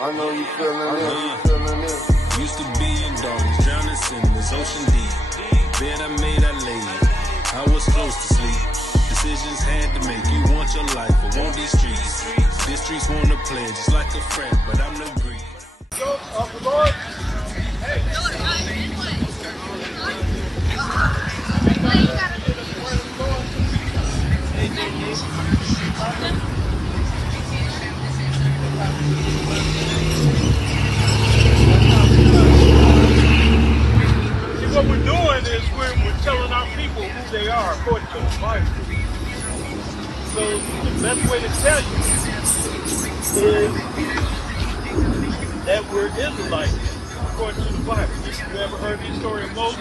I know you feeling it. Used to be in darkness, drowning sinners, ocean deep. Bed I made, I laid. I was close to sleep. Decisions had to make. You want your life, but want these streets. These streets want to play just like a frat, but I'm no Greek. Go off the board. Hey. See, what we're doing is we're telling our people who they are according to the Bible. So the best way to tell you is that we're Israelites according to the Bible. You ever heard the story of Moses?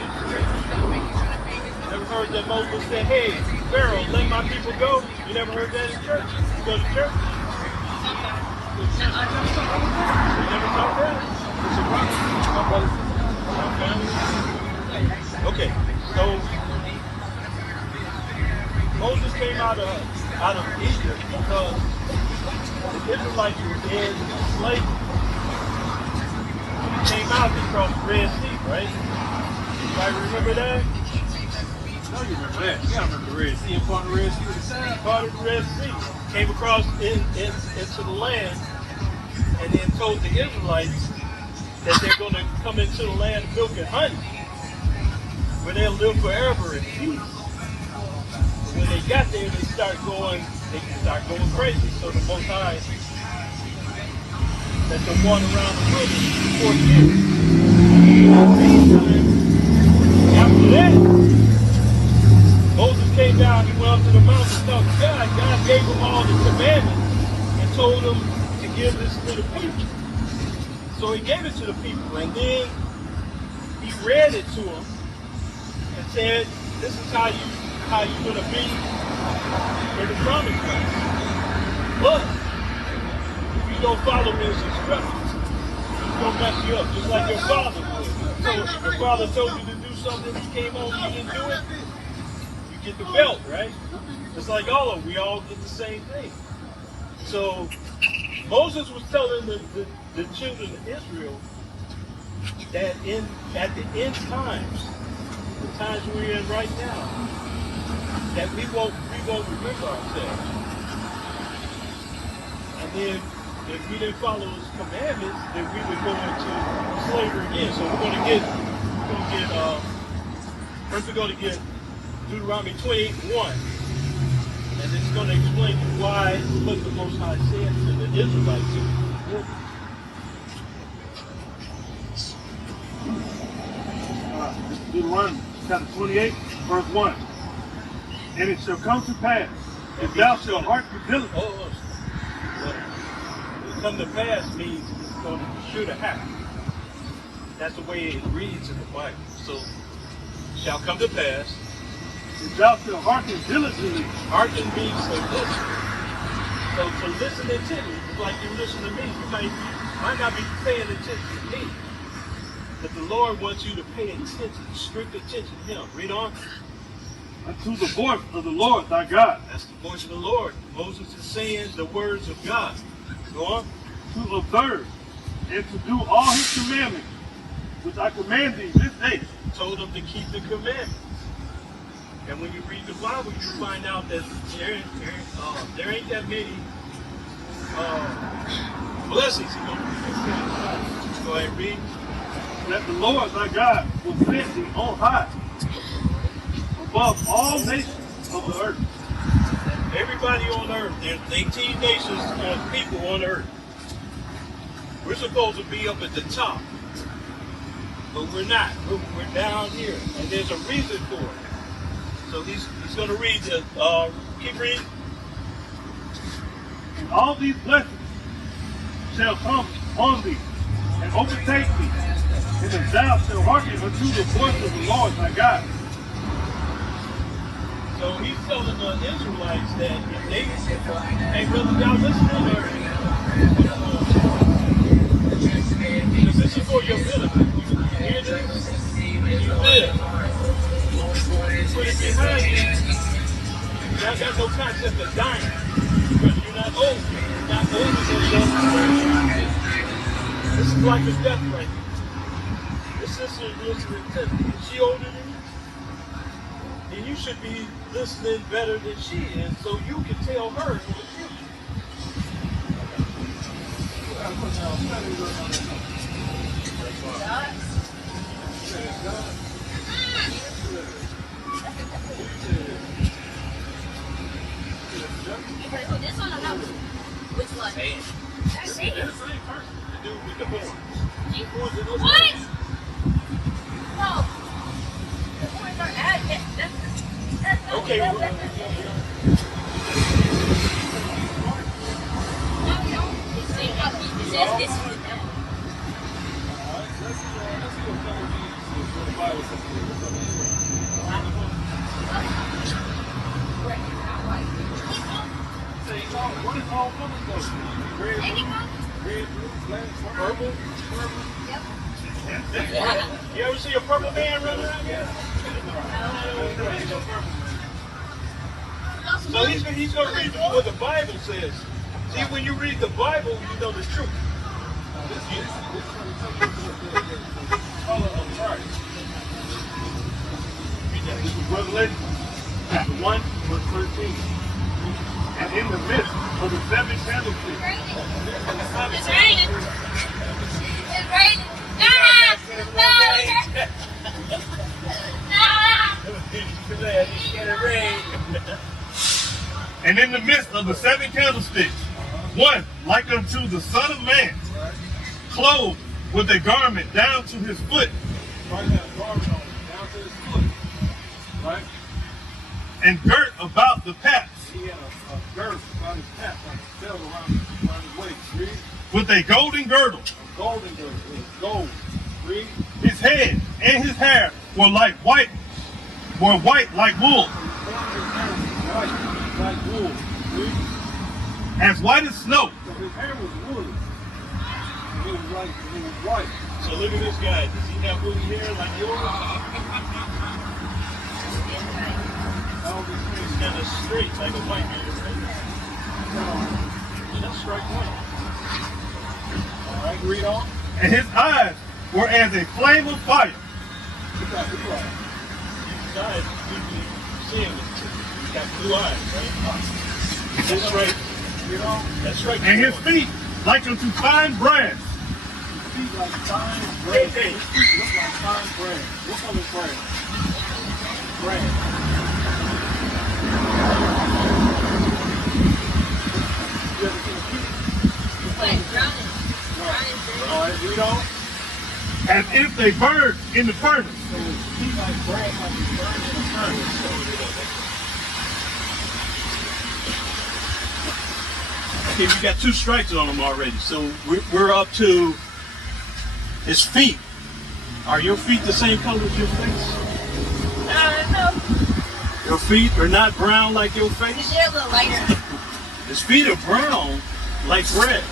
Ever heard that Moses said, "Hey, Pharaoh, let my people go"? You never heard that in church? You go to church? You never saw that? It's a problem. My family. Okay, so Moses came out of Egypt because the Israelites were in slavery. He came out and crossed the Red Sea, right? Anybody remember that? No, you remember that. You gotta remember the Red Sea. Part of the Red Sea was the same. Part of the Red Sea. Came across into the land and then told the Israelites that they're going to come into the land of milk and honey, where they'll live forever in peace. But when they got there, they start going crazy. So the Most High let them water around the wilderness for 40 years. Meantime, after that, Moses came down, he went up to the mountain and talked to God. God gave him all the commandments and told him to give this to the people. So he gave it to the people, and then he read it to them and said, "This is how you're going to be in the promised land. But if you don't follow his instructions, he's going to mess you up, just like your father would. So if your father told you to do something, you came home and you didn't do it, you get the belt, right? Just like all of them, we all get the same thing." So Moses was telling the children of Israel that at the end times, the times we're in right now, that we won't remember ourselves. And then if we didn't follow his commandments, then we would go into slavery again. So first we're going to get Deuteronomy 28:1. And it's going to explain why, what the Most High said to the Israelites. Deuteronomy chapter 28, verse 1. And it shall come to pass, if thou shalt hearken diligently. Well, come to pass means it's going to sure to happen. That's the way it reads in the Bible. So, shall come to pass. If thou shalt hearken diligently. Hearken means to listen. So to listen intently, it's like you listen to me. You might not be paying attention to me, but the Lord wants you to pay attention, strict attention to him. Read on. Unto the voice of the Lord thy God. That's the voice of the Lord. Moses is saying the words of God. Go on. To observe and to do all his commandments, which I command thee this day. Told him to keep the commandments. And when you read the Bible, you find out that there ain't that many blessings. Go ahead and read. That the Lord thy God will set thee on high above all nations of the earth. Everybody on earth, there's 18 nations of people on earth. We're supposed to be up at the top, but we're not. We're down here, and there's a reason for it. So he's going to read the, keep reading. And all these blessings shall come on thee and overtake thee, and if thou shalt hearken unto the voice of the Lord thy God. So he's telling the Israelites that if they, hey brother, y'all listening or? Because this is for your benefit. You hear this? You live. Put it behind you. Y'all got no concept of dying. Because you're not old. You're not older than This is like a death right here. This sister is listening to me. Is she older than you? Then you should be listening better than she is, so you can tell her in the future. This one or no? Which one? That's it. That's the same person. The dude with the horns. What? No. The horns are added. Okay. No, we don't. It says this is the devil. What is all colors though? Red, Any color? red, blue, black, purple. Yep. You ever see a purple man running around here? So he's going to read what the Bible says. See, when you read the Bible, you know the truth. Color of Christ. Revelation chapter 1, verse 13. And in the midst of the seven candlesticks. It's raining. It's raining. And in the midst of the seven candlesticks, one like unto the Son of Man, clothed with a garment down to his foot, Right? and girt about the paps He had a girth around his pap, like a belt around his waist. Read. with a golden girdle. A golden girdle. It was gold. Read. His head and his hair were white like wool, White, like wool. Read. as white as snow. So his hair was woolly. It was white. So look at this guy. Does he have woolly hair like yours? All these things kind of straight, like a white man, right? That's strike one. All right, read on. And his eyes were as a flame of fire. Look at his eyes. You see him. He's got blue eyes, right? That's right. You know, that's right. And his feet like unto fine brass. His feet like fine bread. His feet look like fine bread. What color is bread? Bread. You ever seen a feet? Wait, drowning. All right, read on. As if they burned in the furnace. So his feet like bread, like he's burned in a furnace. Okay, we got 2 strikes on him already. So we're up to his feet. Are your feet the same color as your face? No. Your feet are not brown like your face? They're a little lighter. His feet are brown like bread.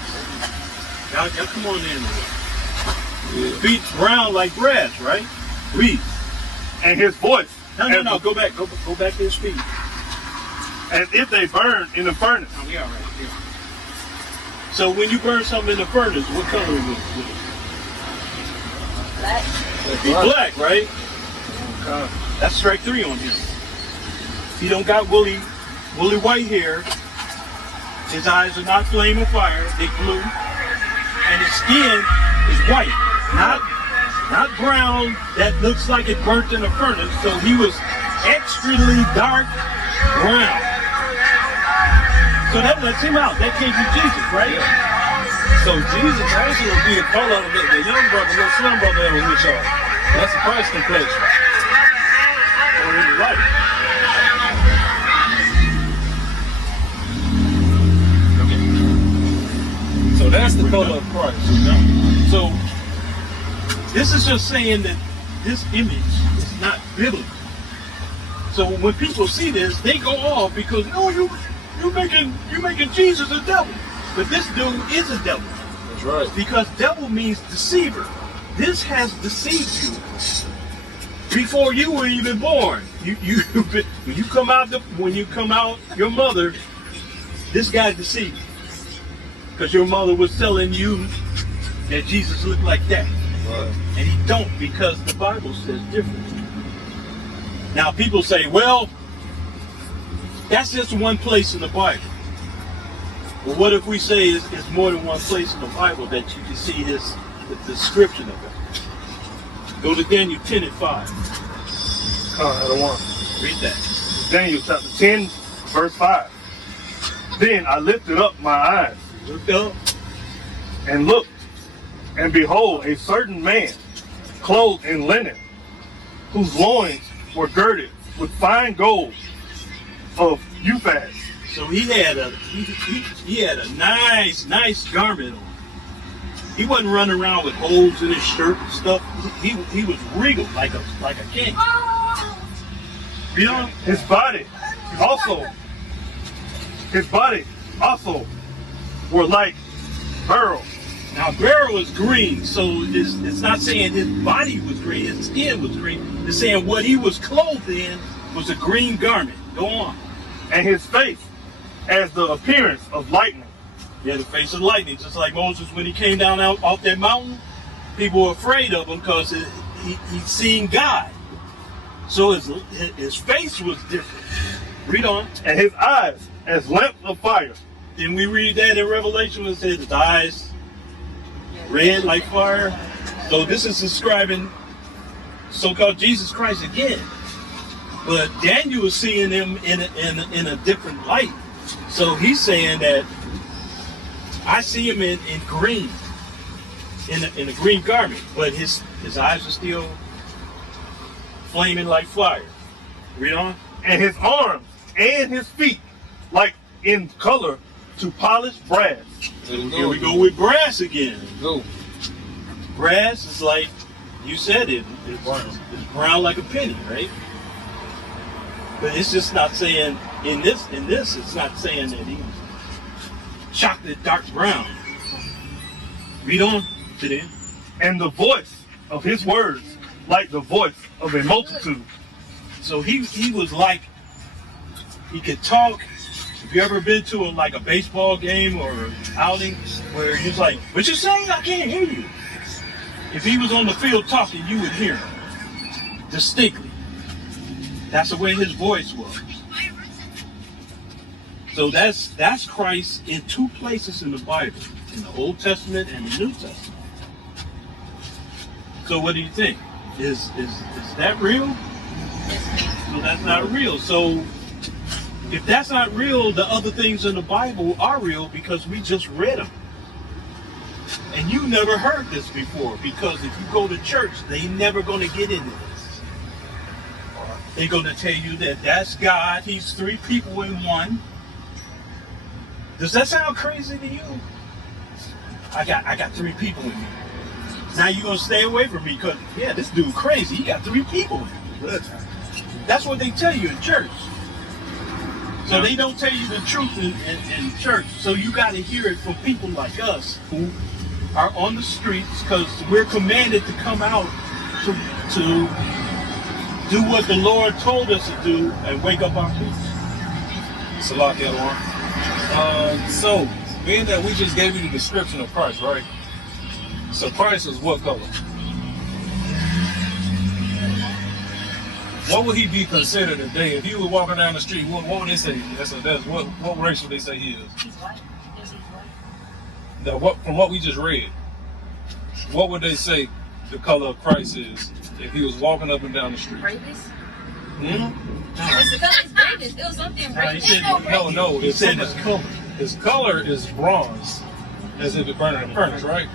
Y'all come on in. His feet brown like bread, right? Read. And his voice. No. Go back. Go back to his feet. As if they burned in the furnace. Oh, yeah, right. Yeah. So when you burn something in the furnace, what color is it? Black. It'd be black, right? That's strike 3 on him. He don't got woolly white hair. His eyes are not flame of fire, they're blue. And his skin is white, not brown that looks like it burnt in a furnace. So he was extremely dark brown. So that lets him out. That can't be Jesus, right? So Jesus actually would be the color of the young brother, little slim brother that was with y'all. That's the price complexion. Or in the light. So that's the color of Christ. So this is just saying that this image is not biblical. So when people see this, they go off because you're making Jesus a devil. But this dude is a devil. That's right. Because devil means deceiver. This has deceived you before you were even born. When you come out your mother, this guy deceived you. Because your mother was telling you that Jesus looked like that. Right. And he don't, because the Bible says different. Now people say, well, that's just one place in the Bible. Well, what if we say it's more than one place in the Bible that you can see the description of it? Go to Daniel 10 and 5. I don't want. Read that. Daniel chapter 10, verse 5. Then I lifted up my eyes Look up. and looked, and behold, a certain man, clothed in linen, whose loins were girded with fine gold of Yawzabad. So he had a nice garment on. He wasn't running around with holes in his shirt and stuff. He was regal like a king. You know? His body also were like beryl. Now beryl is green, so it's not saying his body was green, his skin was green. It's saying what he was clothed in was a green garment. Go on. And his face as the appearance of lightning. Yeah, the face of lightning, just like Moses when he came down out off that mountain. People were afraid of him because he'd seen God. So his face was different. Read on. And his eyes as lamps of fire. Then we read that in Revelation when it says his eyes red like fire. So this is describing so-called Jesus Christ again. But Daniel was seeing him in a different light. So he's saying that I see him in green, in a green garment, but his eyes are still flaming like fire. Read on. And his arms and his feet like in color to polished brass. Here we go with brass again. Go. Brass is like you said it's brown like a penny, right? But it's just not saying in this it's not saying that he's chocolate dark brown. Read on to them. And the voice of his words like the voice of a multitude. So he was like, he could talk. Have you ever been to a baseball game or outing where he's like, what you saying? I can't hear you. If he was on the field talking, you would hear him distinctly. That's the way his voice was. So that's Christ in two places in the Bible, in the Old Testament and the New Testament. So what do you think? Is that real? So that's not real. So if that's not real, the other things in the Bible are real because we just read them. And you never heard this before, because if you go to church, they never going to get into this. They're going to tell you that that's God. He's three people in one. Does that sound crazy to you? I got three people in me. Now you're going to stay away from me because, yeah, this dude crazy. He got three people in him. That's what they tell you in church. So they don't tell you the truth in church. So you got to hear it from people like us who are on the streets, because we're commanded to come out to do what the Lord told us to do and wake up our people. Salakia Lord. So, being that we just gave you the description of Christ, right? So Christ is what color? What would he be considered today? If you were walking down the street, what would they say? What race would they say he is? He's white. He's white. From what we just read, what would they say the color of Christ is if he was walking up and down the street? Rapists? Hmm? It's because it's rapists. It was something rapists. No. He said his color. His color is bronze, as if it burned in a furnace, right?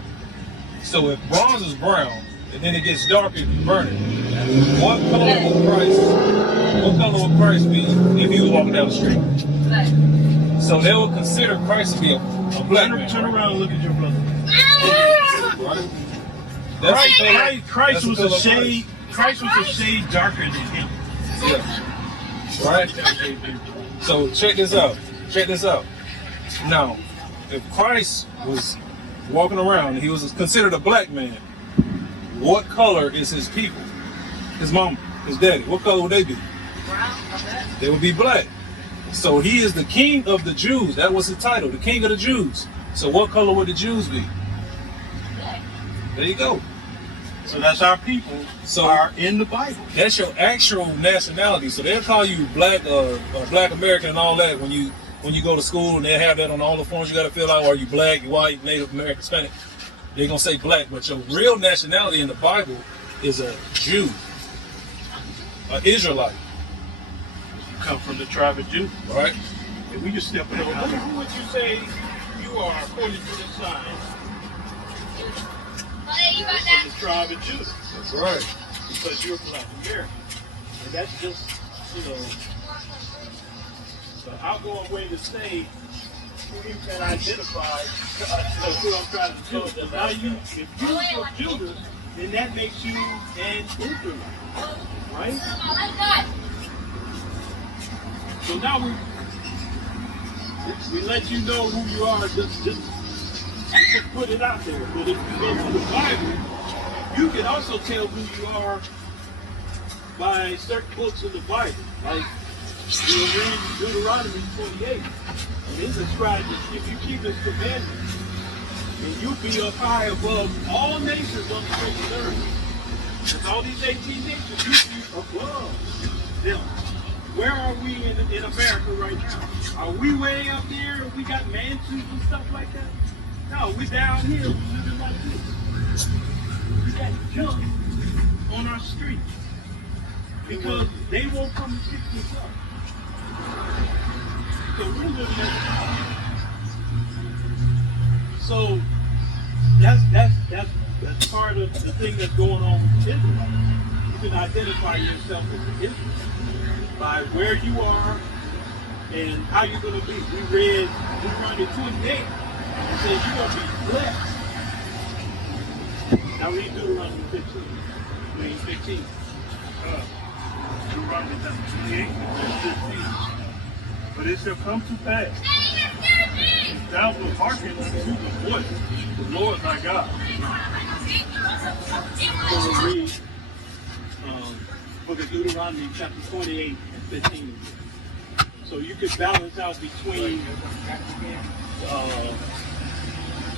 So if bronze is brown, and then it gets darker if you burn it, what color would Christ be if he was walking down the street? Black. So they would consider Christ to be a black man. Turn around and look at your brother. Right? That's the color. Christ That's was the a color of shade. Christ was a shade darker than him. Yeah. Right? So check this out. Now, if Christ was walking around and he was considered a black man, what color is his people? His mom, his daddy, what color would they be? Brown. Okay. They would be black. So he is the king of the Jews. That was his title, the king of the Jews. So what color would the Jews be? Black. There you go. So that's our people So- are in the Bible. That's your actual nationality. So they'll call you black, black American and all that when you go to school, and they have that on all the forms you got to fill out. Are you black, you white, Native American, Hispanic? They're gonna say black, but your real nationality in the Bible is a Jew, an Israelite. You come from the tribe of Judah. Right? And we just step back out. Who would you say you are according to the sign Hey, you got from that? the tribe of Judah? That's right. Because you're black American. And that's just, the outgoing way to say who you can identify. That's what I'm trying to tell you. Now if you're from Judah, then that makes you an Israelite. Right? So now we let you know who you are, just put it out there. But if you go to the Bible, you can also tell who you are by certain books in the Bible. Like you'll read Deuteronomy 28. And it describes that if you keep his commandments, then you'll be up high above all nations on the face of the earth. With all these 18 nations, you'll be above them. Where are we in America right now? Are we way up there? We got mansions and stuff like that? No, we're down here living like this. We got junk on our street because they won't come and pick this up. So we're living at So that's part of the thing that's going on with Israel. You can identify yourself as an Israelite by where you are and how you're going to be. We read Deuteronomy 28. It says you're going to be blessed. Now read Deuteronomy 15. Read 15. Deuteronomy chapter 28, verse 15. But it shall come to pass, if thou wilt hearken unto the voice of the Lord thy God. So we'll read book of Deuteronomy chapter 28 and 15. So you could balance out between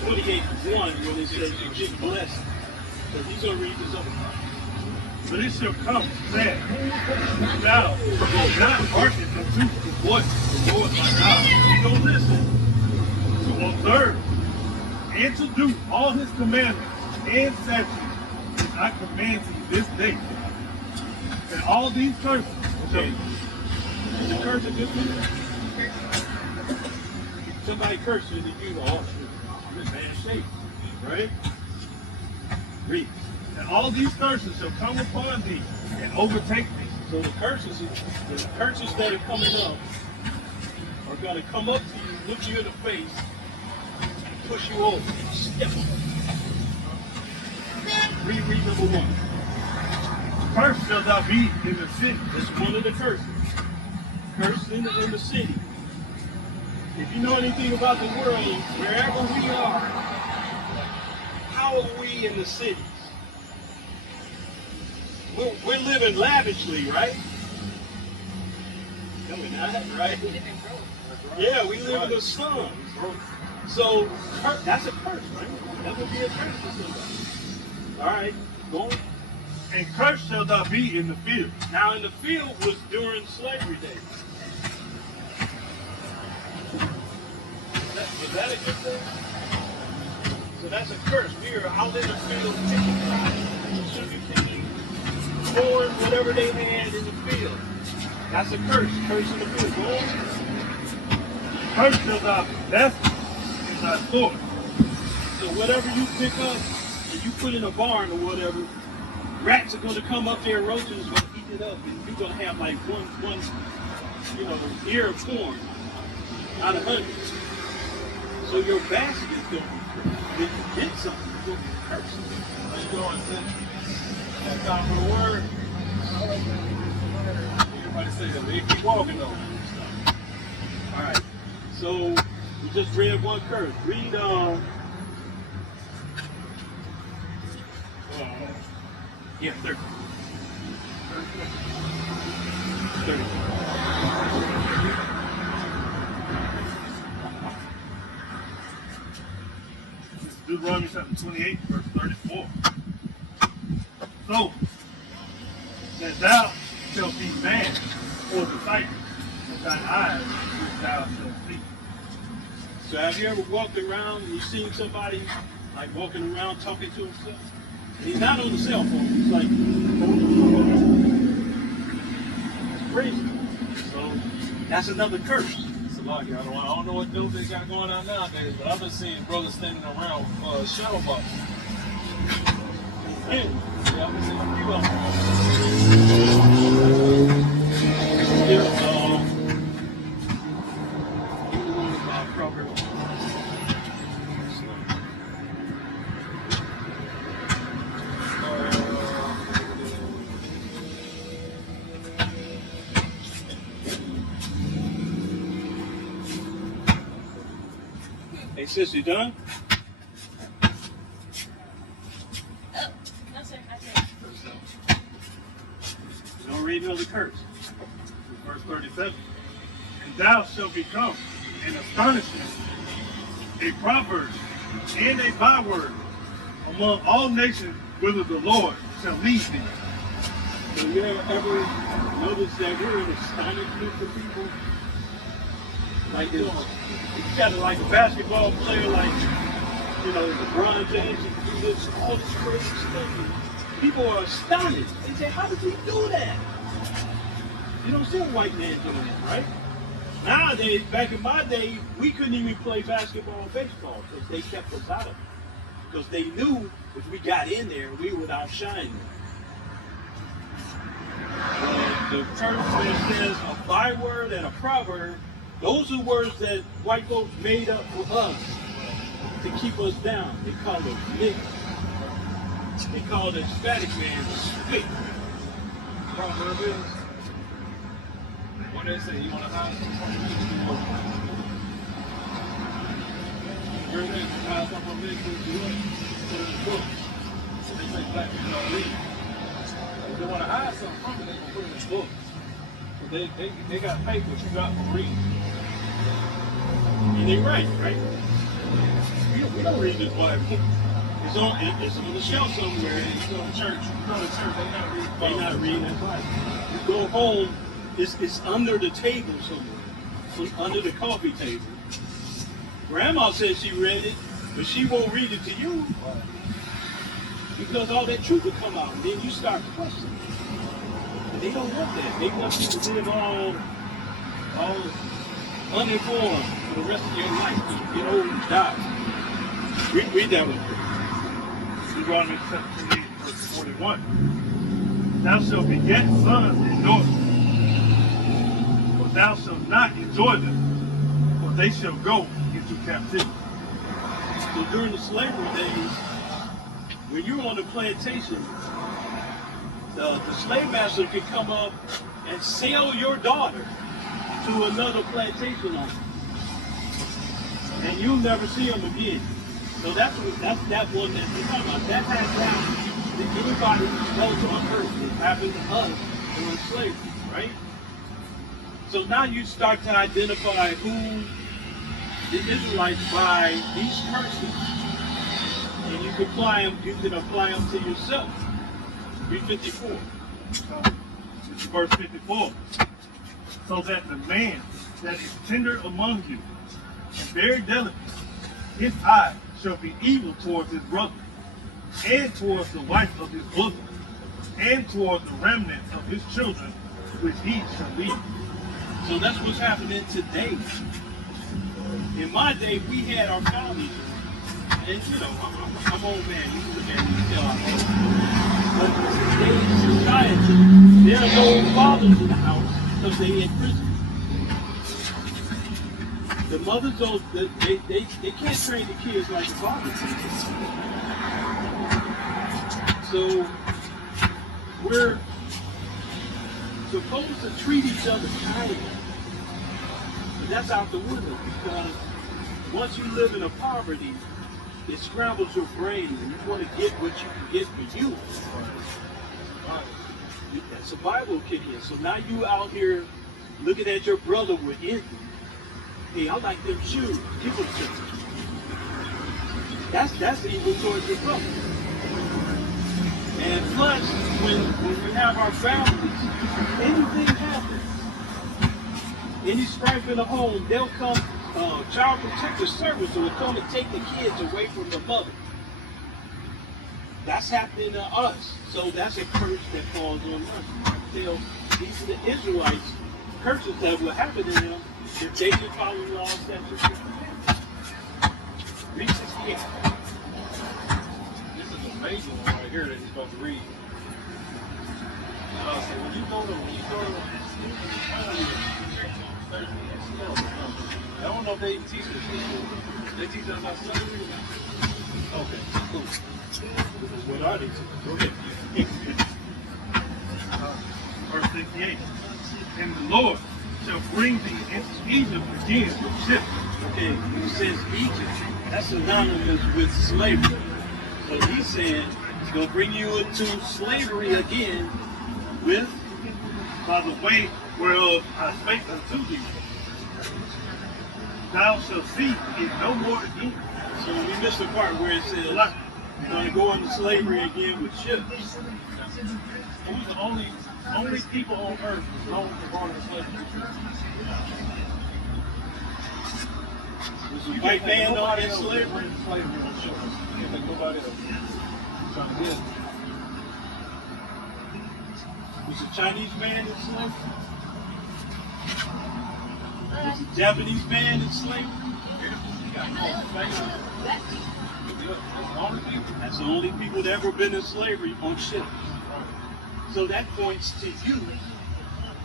28 and 1 when it says you get blessed. So he's going to read this other part. But it shall come to pass, if thou wilt not hearken unto the voice of the Lord thy God. So listen, to observe and to do all his commandments and statutes which I command thee this day. And all these curses Okay. Is the curse a good thing? Somebody curses and you go, oh, I'm in bad shape. Right? Read. and all these curses shall come upon thee and overtake thee. So the curses that are coming up are going to come up to you, look you in the face, and push you over. Step on it. Read number 1. Cursed shall thou be in the city. This is one of the curses. Curse in the city. If you know anything about the world, wherever we are, how are we in the cities? We're living lavishly, right? No, we're not, right? Yeah, we live in the slums. So that's a curse, right? That would be a curse to somebody. All right, go on. And cursed shall thou be in the field. Now, in the field was during slavery days. Was that a good thing? So that's a curse. We are out in the field picking cotton, sugar cane, corn, whatever they had in the field. That's a curse. Curse in the field. Go on. Cursed shall thou be left in thy sword. So whatever you pick up and you put in a barn or whatever, rats are going to come up there, roaches are going to eat it up, and you're going to have like one ear of corn out of hundreds. So your basket is going to be cursed. If you get something, it's going to be cursed. How you doing, sis? That time for the word. Everybody say that. They keep walking though. All right. So we just read one curse. Read yeah, 30. 30. Deuteronomy chapter 28, verse 34. So, that thou shalt be man or disciple, and thine eyes which thou shalt see. So have you ever walked around and you've seen somebody like walking around talking to himself? And he's not on the cell phone. He's like, it's crazy. So that's another curse. It's a lot, y'all. I don't know what dope they got going on nowadays, but I've been seeing brothers standing around shadow boxing. Yeah. Yeah, I've been seeing a few of them. Hey, sis, you done? Oh, no, sir. I can't. You don't read another curse. Verse 37. And thou shalt become an astonishment, a proverb, and a byword among all nations whither the Lord shall lead thee. So you ever notice that we're an astonishment to people? Like this, you got like a basketball player like, LeBron James, he can do this, all this crazy stuff. And people are astonished. They say, how did he do that? You don't see a white man doing that, right? Nowadays, back in my day, we couldn't even play basketball or baseball because they kept us out of it. Because they knew if we got in there, we would outshine them. The term that says a byword and a proverb, those are words that white folks made up for us to keep us down. They call it nigger. They call the Hispanic man spit. Proverb is, what they say, you want to hide something from me, you do it. You're there to hide something from me, you do it. Put it in the book. So they say black people don't read. If they want to hide something from me, they gonna put it in the book. So they got papers you got for reading. And they right? We don't read this Bible. It's on the shelf somewhere. It's on church. You go to church, They're not reading that Bible. You go home, it's under the table somewhere, under the coffee table. Grandma says she read it, but she won't read it to you because all that truth will come out, and then you start questioning. But they don't want that. They want you to live all uninformed for the rest of your life. Get old and die. Read that one. Deuteronomy 28, verse 41. Thou shalt beget sons and daughters, but thou shalt not enjoy them, for they shall go into captivity. So during the slavery days, when you're on the plantation, the slave master could come up and sell your daughter to another plantation owner, and you'll never see him again. So that's that one that you're talking about. That has happened to anybody else on earth. It happened to us during slavery, right? So now you start to identify who the Israelites by these curses, and you can apply them to yourself. Read 54. This is verse 54. So that the man that is tender among you and very delicate, his eye shall be evil towards his brother, and towards the wife of his bosom, and towards the remnant of his children, which he shall lead. So that's what's happening today. In my day, we had our families, and I'm old man. You look at me, you tell I'm old. But today's society, there are no fathers in the house because they in prison. The mothers don't, they can't train the kids like the fathers can. So we're supposed to treat each other kindly. But that's out the window because once you live in a poverty, it scrambles your brain and you want to get what you can get for you. That's a Bible kick in. So now you out here looking at your brother with envy. Hey, I like them shoes. Give them to me. That's evil towards your brother. And plus, when we have our families, anything happens, any strife in the home, they'll come, child protective service will come and take the kids away from the mother. That's happening to us. So that's a curse that falls on us. These are the Israelites, curses that will happen to them if they just follow the law, statutes, and commandments. Read 68. This is an amazing one right here that you're supposed to read. So when you go to I don't know if they even teach this in school. They teach us about slavery. Okay, cool. What are these? Go ahead. Verse 68. And the Lord shall bring thee into Egypt again with ships. Okay, it says Egypt. That's synonymous with slavery. So he's saying he's going to bring you into slavery again with, By the way whereof I spake unto thee, thou shalt see it no more again. so we missed the part where it says you're going to go into slavery again with ships. Who's the only people on earth known for going to slavery? Was a white man on in slavery? Slavery on shore. You can't think nobody else. Trying to get it. Was a Chinese man in slavery? Was a Japanese man in slavery? That's the only people that ever been in slavery on ships. So that points to you,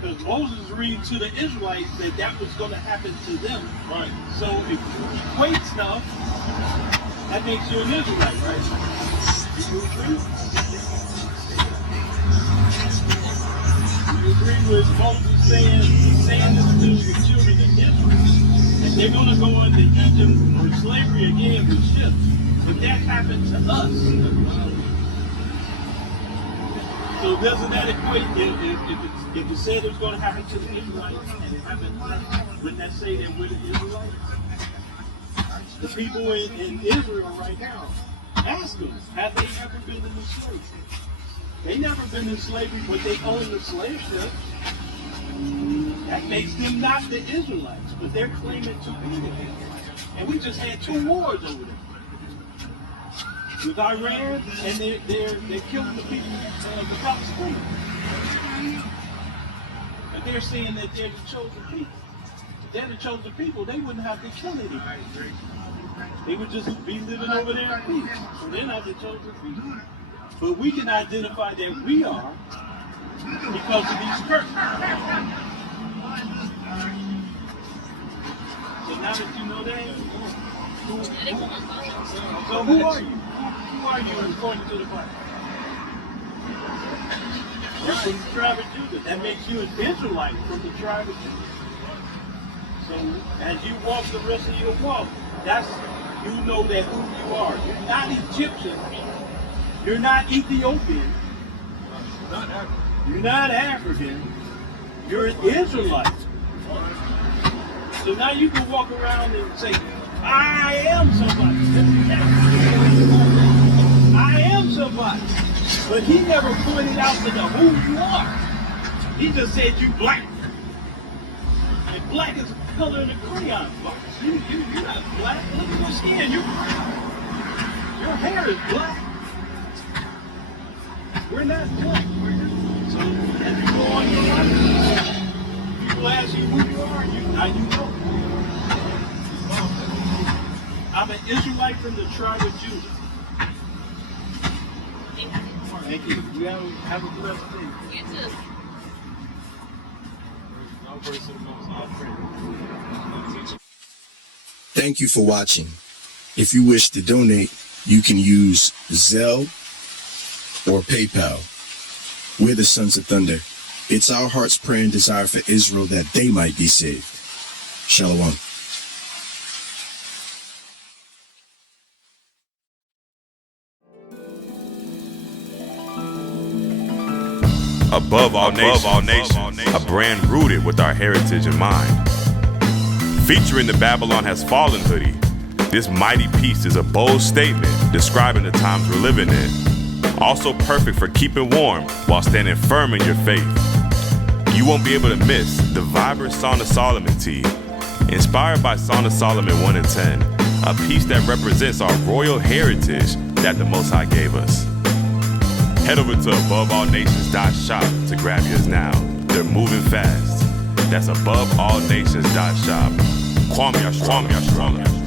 because Moses read to the Israelites that that was going to happen to them. Right. So if you equate stuff, that makes you an Israelite, right? Do you agree? Do you agree with Moses saying this to the children of Israel, that they're going to go into Egypt or slavery again with ships? But that happened to us. So doesn't that equate, if it said it was going to happen to the Israelites and it happened to us, wouldn't that say that we're the Israelites? The people in Israel right now, ask them, have they ever been in slavery? They never been in slavery, but they own the slave ship. That makes them not the Israelites, but they're claiming to be the Israelites. And we just had 2 wars over there. With Iran, and they're killing the people of the Palestinians. And they're saying that they're the chosen people. If they're the chosen people, they wouldn't have to kill anybody. They would just be living over there in peace. So they're not the chosen people. But we can identify that we are because of these curses. So now that you know that, so who are you? Who are you according to the Bible? You're from the tribe of Judah. That makes you an Israelite from the tribe of Judah. So as you walk the rest of your walk, you know that who you are. You're not Egyptian. You're not Ethiopian. You're not African. You're an Israelite. So now you can walk around and say, I am somebody. I am somebody. But he never pointed out to them who you are. He just said you black. And black is the color of the crayon box. You're not black. Look at your skin. Your hair is black. We're not black. So as you go on your life, people ask you who you are, now you know. I'm an Israelite from the tribe of Judah. Thank you. You have a blessed day. You too. Thank you for watching. If you wish to donate, you can use Zelle or PayPal. We're the Sons of Thunder. It's our heart's prayer and desire for Israel that they might be saved. Shalom. Above all nations, a brand rooted with our heritage in mind. Featuring the Babylon Has Fallen hoodie, This mighty piece is a bold statement describing the times we're living in. Also perfect for keeping warm while standing firm in your faith. You won't be able to miss the vibrant Song of Solomon tee, inspired by Song of Solomon 1 and 10, a piece that represents our royal heritage that the Most High gave us. Head over to aboveallnations.shop to grab yours now. They're moving fast. That's aboveallnations.shop. Kwame Yashwala.